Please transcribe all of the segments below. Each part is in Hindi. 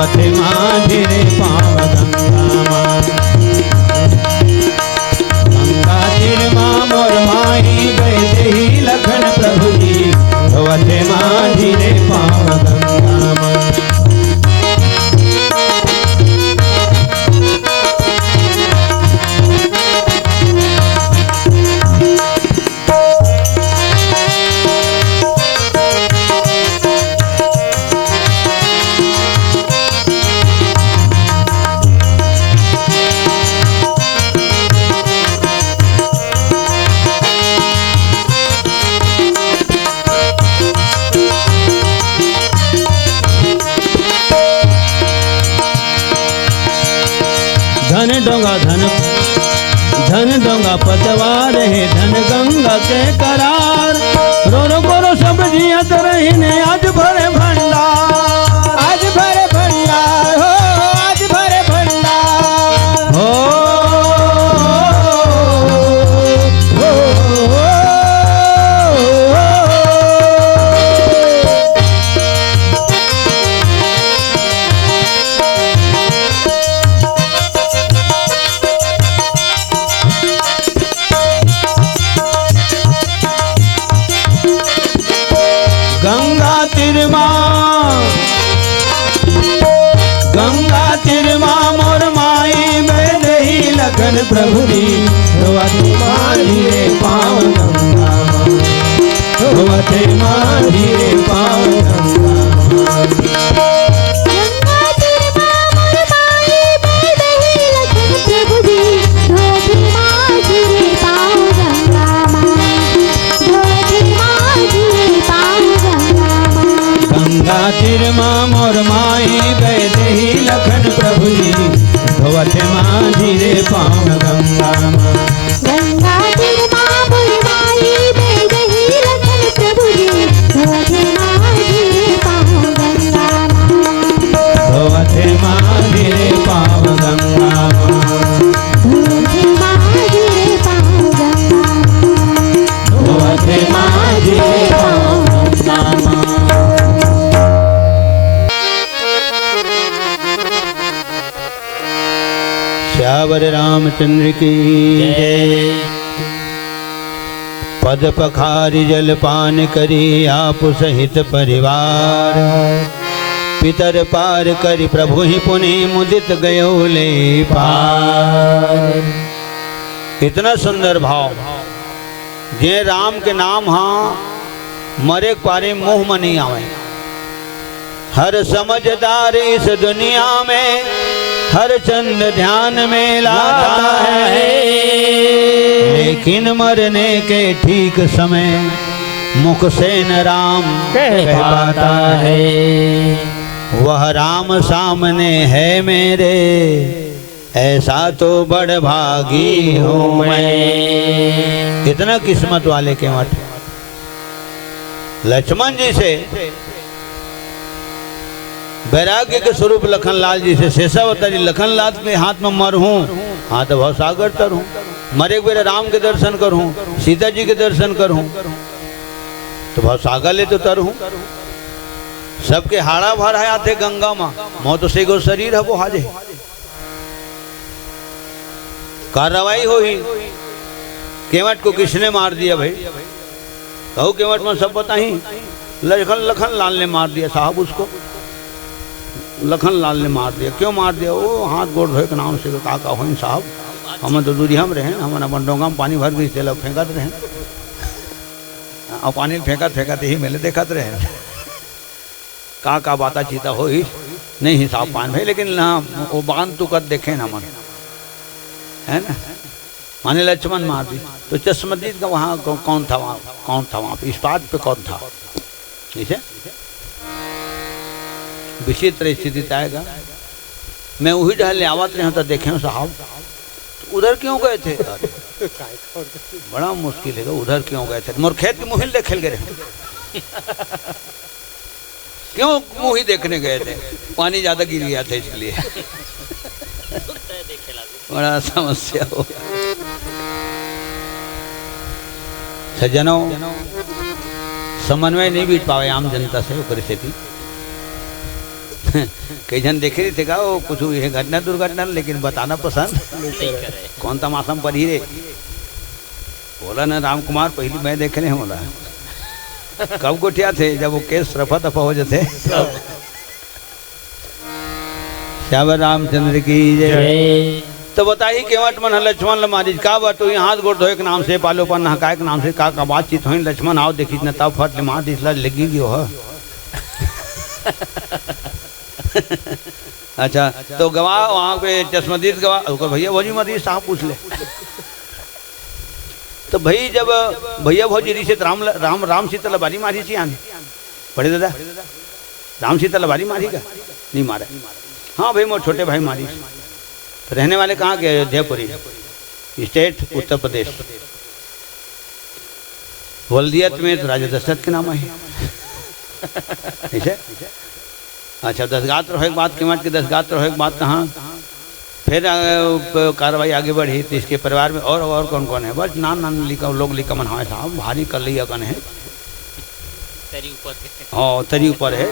धोवते माझी रे पाव गंगा गंगा तीर मोर माई बैदेही लखन प्रभु जी धोवते माझी रे पाव गंगा धन डोंगा धन डोंगा पतवार है धन गंगा के करार रो रो बोरो सब जियत रहीने आज भरे भंडार आज भरे भंडार हो आज भरे भंडार हो गंगा तिरमा मोर माई बैदेही लखन प्रभु जी धोवते माझी रे पाव गंगा धोवते माझी रे पाव गंगा तिरमा मोर माई बैदेही लखन प्रभु जी धोवते माझी रे पाव गंगा गंगा तिरमा मोर माई बैदेही लखन प्रभु जी धोवते माझी रे पाव गंगा धोवते माझी रे पाव गंगा धोवते माझी रे पाव गंगा धोवते माझी रे पाव गंगा श्यावर रामचंद्र की जय। पद पखारी जल पान करी आप सहित परिवार पितर पार करी प्रभु ही पुनि मुदित गयो ले पार। इतना सुंदर भाव जे राम के नाम हाँ मरे पारे मुँह में नहीं आवे। हर समझदार इस दुनिया में हर चंद ध्यान में लाता है लेकिन मरने के ठीक समय मुख से न राम कह पाता है। वह राम सामने है मेरे ऐसा तो बड़ भागी हूँ मैं। इतना किस्मत वाले के मठ लक्ष्मण जी से वैराग्य के स्वरूप लखनलाल जी से शेषावतारी लखनलाल के हाथ में मर हूँ हाँ तो भाव सागर तर हूँ मरे बेरे राम के दर्शन करूँ सीता जी के दर्शन करूँ तो भाव सागर ले तो तर हूँ। सबके हाड़ा भर है आते गंगा माँ मौत से गो शरीर है वो हाजे कार्रवाई हो ही केवट को किसने मार दिया भाई कहू केवट में सब बताही लखनलाल ने मार दिया साहब उसको लखनलाल ने मार दिया। क्यों मार दिया? वो हाथ गोड़ धोए के नाम से का हो साहब हम तो दूरी हम रहे हमारा बंडोंगा में पानी भर गई तेल फेंकत रहे और पानी फेंकत ही मेले देखत रहे का बाता चीता हो ही नहीं हिसाब पान भाई लेकिन ना वो बांध तो कर देखे ना मन है ना माने लक्ष्मण मार दी तो चश्मदीद का वहाँ कौन था वहाँ पे इस बात पे कौन था इसे विचित्र स्थिति आएगा। मैं वही डहले आवत रहे तो देखे साहब तो उधर क्यों गए थे? बड़ा मुश्किल है उधर क्यों गए थे? मोर खेत की मुहिल देख गए क्यों मुही देखने गए थे? पानी ज्यादा गिर गया था इसलिए बड़ा समस्या हो। सज्जनों समन्वय नहीं बीत पावे आम जनता से परिस्थिति कई जन देखे रहे थे का वो कुछ ये घटना दुर्घटना, लेकिन बताना पसंद नहीं करे। कौन तमाशा पर ही रे। बोला ना राम कुमार पहली मैं देखे नहीं बोला कब गोटिया थे जब वो केस रफा दफा हो जाते। श्याम रामचंद्र की जय। तो बताइए केवट मन लक्ष्मण लमारी का बटो हाथ गोड़ धोए के नाम से पालो पर नहकाए के नाम से का बातचीत हो लक्ष्मण आओ देखी न तब फट ले मार दिसला लगी गयो है। अच्छा तो गवाह वहाँ पे चश्मदीद गवाह भैया भौजी मदी साहब पूछ ले। तो भाई जब भैया भौजी री से राम राम राम सीता लबारी मारी थी आने बड़े दादा राम सीता लबारी मारी का नहीं मारा। हाँ भाई मोर छोटे भाई मारी। तो रहने वाले कहाँ के अयोध्यापुरी स्टेट उत्तर प्रदेश। वल्दियत में तो राजा दशरथ के नाम है ऐसे। अच्छा 10 गात्र हो एक बात कीमत के 10 गात्र हो एक बात कहाँ फिर कार्रवाई आगे बढ़ी। तो इसके परिवार में और कौन कौन है बस नाम नाम लिखा लोग लिखा मन हाँ साहब भारी कर लिया कौन है। हाँ तरी ऊपर है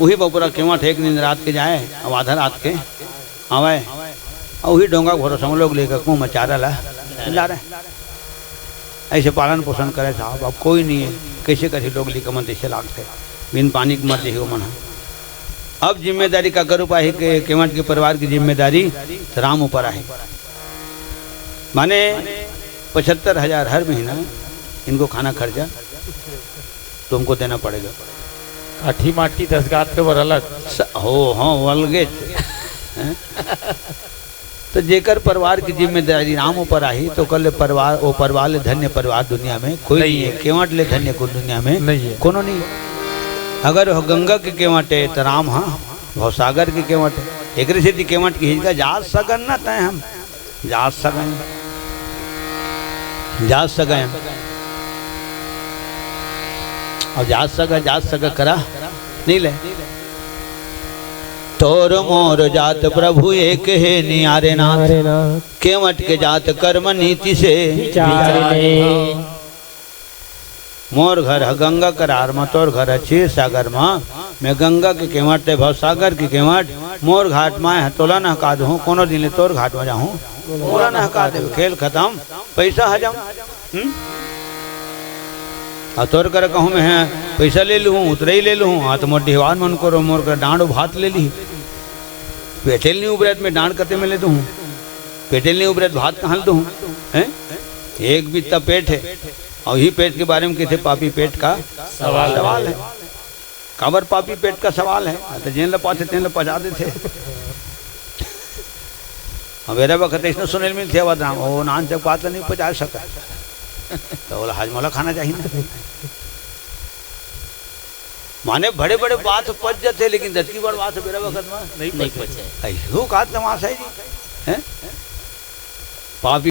वही बपुरा केवट एक दिन रात के जाए अब आधा रात के आवे और वही डोंगा घोड़ा सब लोग लेकर कुँ मचारा ला जा रहे ऐसे पालन पोषण करे साहब। अब कोई नहीं है कैसे कैसे लोग लिखा मन ऐसे लागते बिन पानी के मर हो मन। अब जिम्मेदारी का कर उपाय के केवट के परिवार की जिम्मेदारी राम ऊपर आई। माने 75,000 हर महीना इनको खाना खर्चा तुमको देना पड़ेगा। काठी माटी 10 गात्र वर अलग हो हाँ अलगे। तो जेकर परिवार की जिम्मेदारी राम ऊपर आई तो कल परिवार वो परिवार ले धन्य परिवार दुनिया में कोई नहीं है। केवट ले धन्य को दुनिया में नहीं है कोनो नहीं। अगर वह गंगा के केवट है तो राम हाँ भवसागर के केवट है एक से केवट की हिजका जात सगन ना तय हम जात सगन और जात सगा करा नहीं ले। तोर मोर जात प्रभु एक है नियारे नाथ केवट के जात कर्म नीति से मोर घर है गंगा करार में तोर घर है क्षीर सागर में मैं गंगा के केवट ते भव सागर की केवट मोर घाट में है तोला नहका दूँ कोनो दिन तोर घाट में जाऊँ तोला नहका दे खेल खत्म पैसा हजम। और तोर कर कहूँ मैं है पैसा ले लूँ उतरे ही ले लूँ। हाँ तो मोर डिहवान मन करो मोर कर डांड भात ले ली पेटेल नहीं उबरत में डांड कते में ले दूँ पेटेल नहीं उबरत भात कहाँ दूँ हैं। एक बित्ता पेट है और ही पेट के बारे में कहते पापी पेट का सवाल है। काबर पापी पेट का सवाल है तो जेन लपाते तेन पचा देते। मेरा वक्त इसने सुनील मिल थे वह वो नान जब बात नहीं पचा सका तो बोला हाजमोला खाना चाहिए ना। माने बड़े बड़े बात पच जाते लेकिन दस की बड़ बात मेरा वक्त में नहीं पचे। ऐसा कहा तमाशा है जी पापी